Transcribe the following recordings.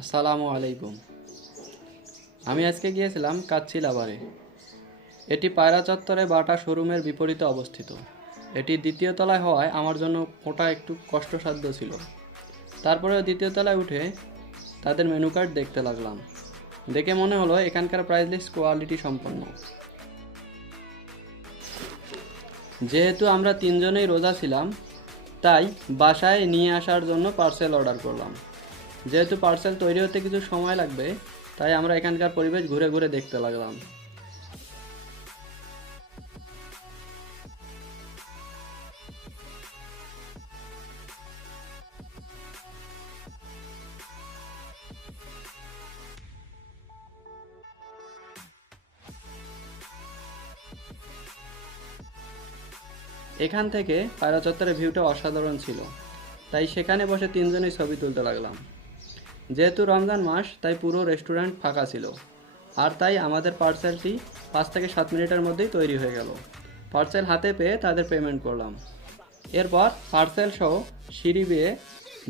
আসসালামু আলাইকুম। আমি আজকে গিয়েছিলাম কাচ্চিলাবারে। এটি পায়রা চত্বরে বাটা শোরুমের বিপরীতে অবস্থিত। এটি দ্বিতীয় তলায় হওয়ায় আমার জন্য ওটা একটু কষ্টসাধ্য ছিল। তারপরেও দ্বিতীয় তলায় উঠে তাদের মেনু কার্ড দেখতে লাগলাম। দেখে মনে হলো এখানকার প্রাইস লিস্ট কোয়ালিটি সম্পন্ন। যেহেতু আমরা তিনজনেই রোজা ছিলাম, তাই বাসায় নিয়ে আসার জন্য পার্সেল অর্ডার করলাম। যেহেতু পার্সেল তৈরি হতে কিছু সময় লাগবে, তাই আমরা এখানকার পরিবেশ ঘুরে ঘুরে দেখতে লাগলাম। এখান থেকে পায়রা চত্বরের ভিউটা অসাধারণ ছিল, তাই সেখানে বসে তিনজনেই ছবি তুলতে লাগলাম। যেহেতু রমজান মাস, তাই পুরো রেস্টুরেন্ট ফাঁকা ছিল, আর তাই আমাদের পার্সেলটি 5 থেকে 7 মিনিটের মধ্যেই তৈরি হয়ে গেল। পার্সেল হাতে পেয়ে তাদের পেমেন্ট করলাম। এরপর পার্সেল সহ সিঁড়ি বেয়ে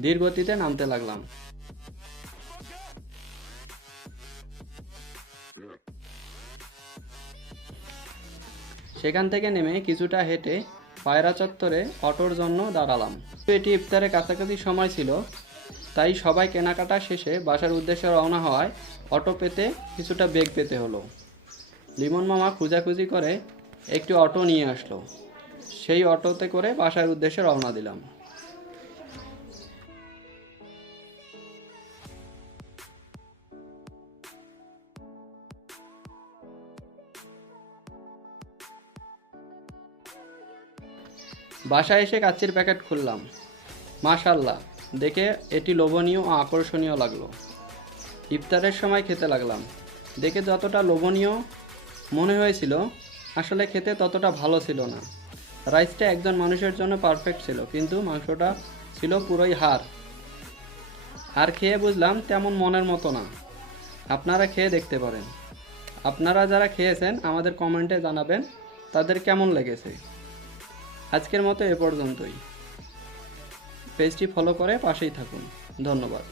ধীর গতিতে নামতে লাগলাম। সেখান থেকে নেমে কিছুটা হেঁটে পায়রা চত্বরে অটোর জন্য দাঁড়ালাম। এটি ইফতারের কাছাকাছি সময় ছিল, তাই সবাই কেনাকাটা শেষে বাসার উদ্দেশ্যে রওনা হওয়ায় অটো পেতে কিছুটা বেগ পেতে হলো। লিমন মামা খোঁজাখুঁজি করে একটি অটো নিয়ে আসলো। সেই অটোতে করে বাসার উদ্দেশ্যে রওনা দিলাম। বাসায় এসে কাচ্চির প্যাকেট খুললাম। মাশাআল্লাহ, দেখে এটি লোভনীয় ও আকর্ষণীয় লাগলো। ইফতারের সময় খেতে লাগলাম। দেখে যতটা লোভনীয় মনে হয়েছিল, আসলে খেতে ততটা ভালো ছিল না। রাইসটা একজন মানুষের জন্য পারফেক্ট ছিল, কিন্তু মাংসটা ছিল পুরোই হাড়। আর খেয়ে বুঝলাম তেমন মনের মতো না। আপনারা খেয়ে দেখতে পারেন। আপনারা যারা খেয়েছেন আমাদের কমেন্টে জানাবেন তাদের কেমন লেগেছে। আজকের মতো এ পর্যন্তই। পেজটি ফলো করে পাশেই থাকুন। ধন্যবাদ।